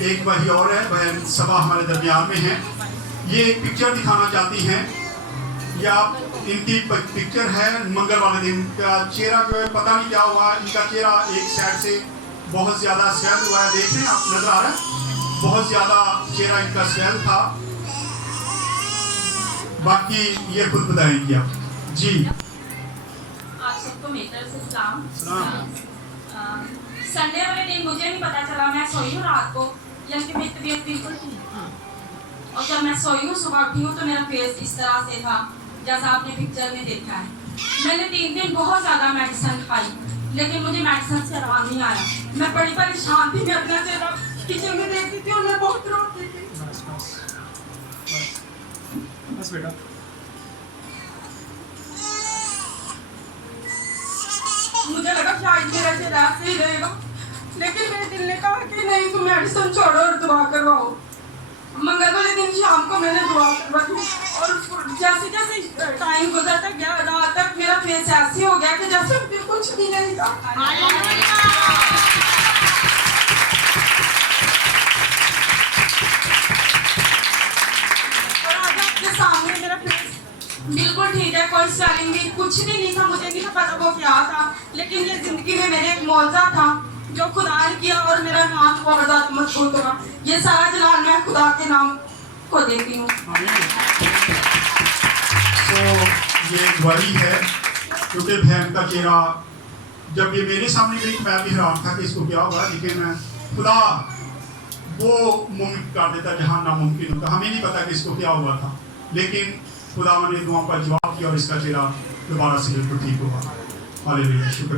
एक भाई और है, बहन सबा हमारे दरमियान में है। ये एक पिक्चर दिखाना चाहती हैं। ये आप इनकी पिक्चर है मंगल वाले दिन का। चेहरा जो है पता नहीं क्या हुआ, इनका चेहरा एक साइड से बहुत ज़्यादा स्वेल हुआ है। देख रहे हैं आप, नजर आ रहा है, बहुत ज़्यादा चेहरा इनका स्वेल था। बाकी ये खुद बताएंगी आप जी। आप सबको मेरी तरफ से सलाम। संडे वाले दिन मुझे नहीं पता चला, मैं सोई हूँ रात को, यानी कि मेरी तबीयत बिल्कुल ठीक थी। और जब मैं सोई हूँ सुबह उठी हूँ तो मेरा फेस इस तरह से था जैसा आपने पिक्चर में देखा है। मैंने 3 दिन बहुत ज़्यादा मेडिसिन खाई, लेकिन मुझे मेडिसिन से आराम नहीं आया। मैं बड़ी परेशान थी, मैं अपना चेहरा किचन में देखती थी और मैं बहुत रोती थी। बस बेटा, मुझे लगा शायद मेरा चेहरा ऐसे ही रहेगा, लेकिन मेरे दिल ने कहा कि नहीं, तुम मेडिसिन छोड़ो और दुआ करवाओ। मंगल वाले दिन शाम को मैंने दुआ करवाई और जैसे जैसे टाइम गुजरता गया, रात तक मेरा फेस ऐसे हो गया कि जैसे फिर कुछ भी नहीं था। और आज आपके सामने मेरा फेस बिल्कुल ठीक है, कोई स्वेलिंग भी कुछ भी नहीं था। मुझे नहीं पता वो क्या था, लेकिन ये जिंदगी में मेरे एक मौजा था जो खुदा ने किया और मेरा नाम बहुत ज़्यादा मजबूत हुआ। ये सारा जलाल मैं खुदा के नाम को देती हूँ। तो ये एक वही है, क्योंकि बहन का चेहरा जब ये मेरे सामने गई मैं भी हैरान था कि इसको क्या होगा, लेकिन खुदा वो मुमकिन कर देता जहाँ नामुमकिन होता। हमें नहीं पता कि इसको क्या हुआ था, लेकिन खुदा ने दुआ का जवाब किया और इसका चेहरा दोबारा से बिल्कुल ठीक हुआ। हालेलुया, शुक्र।